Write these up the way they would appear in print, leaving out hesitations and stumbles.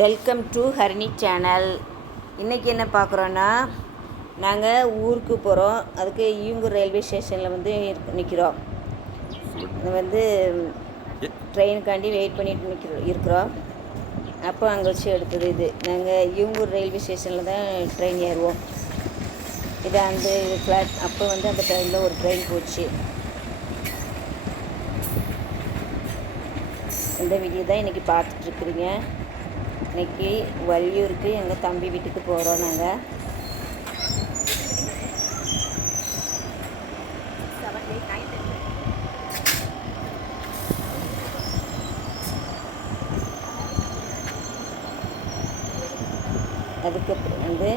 Welcome to Harini channel. இன்றைக்கி என்ன பார்க்குறோன்னா, நாங்கள் ஊருக்கு போகிறோம். அதுக்கு ஈங்கூர் ரயில்வே ஸ்டேஷனில் வந்து நிற்கிறோம். அது வந்து ட்ரெயினுக்காண்டி வெயிட் பண்ணிட்டு இருக்கிறோம். அப்போ அங்கே வச்சு எடுத்தது இது. நாங்கள் ஈங்கூர் ரயில்வே ஸ்டேஷனில் தான் ட்ரெயின் ஏறுவோம். இது அந்த ஃப்ளாட் அப்போ வந்து அந்த ட்ரெயினில் ஒரு ட்ரெயின் போச்சு. இந்த வீடியோ தான் இன்றைக்கி பார்த்துட்ருக்குறீங்க. இன்றைக்கி வள்ளியூருக்கு எங்கள் தம்பி வீட்டுக்கு போகிறோம். நாங்கள் அதுக்கப்புறம் வந்து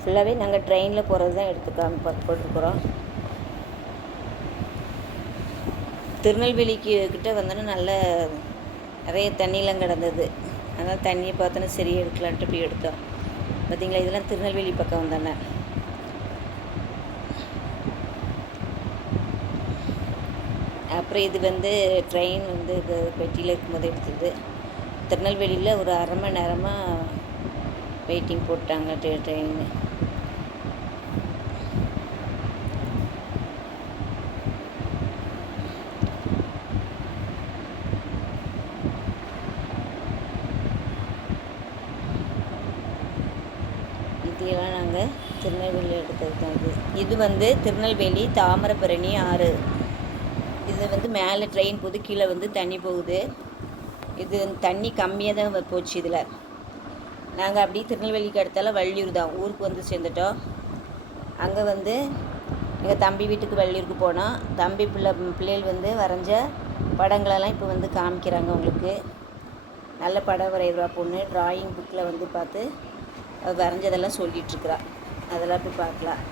ஃபுல்லாகவே நாங்கள் ட்ரெயினில் போகிறது தான் போட்டிருக்குறோம். திருநெல்வேலிக்கு கிட்டே வந்தோன்னா நல்ல நிறைய தண்ணியெலாம் கிடந்தது. அதனால் தண்ணியை பார்த்தோன்னா சரி எடுக்கலான்ட்டு போய் எடுத்தோம். பார்த்திங்களா, இதெல்லாம் திருநெல்வேலி பக்கம் வந்தானே. அப்புறம் இது வந்து ட்ரெயின் வந்து பெட்டியில் இருக்கும்போது எடுத்தது. திருநெல்வேலியில் ஒரு அரை மணி நேரமாக வெயிட்டிங் போட்டாங்க ட்ரெயின். இதெல்லாம் நாங்கள் திருநெல்வேலியில் எடுத்தது தான். இது வந்து திருநெல்வேலி தாமிரபரணி ஆறு. இது வந்து மேலே ட்ரெயின் போகுது, கீழே வந்து தண்ணி போகுது. இது தண்ணி கம்மியாக தான் போச்சு. இதில் நாங்கள் அப்படியே திருநெல்வேலிக்கு அடுத்தால வள்ளியூர் தான் ஊருக்கு வந்து சேர்ந்துட்டோம். அங்கே வந்து எங்கள் தம்பி வீட்டுக்கு வள்ளியூருக்கு போனோம். தம்பி பிள்ளைகள் வந்து வரைஞ்ச படங்களெல்லாம் இப்போ வந்து காமிக்கிறாங்க. உங்களுக்கு நல்ல படம் வரைகிறா பொண்ணு. ட்ராயிங் புக்கில் வந்து பார்த்து வரைஞ்சதெல்லாம் சொல்லிகிட்ருக்குறா. அதெல்லாம் போய் பார்க்கலாம்.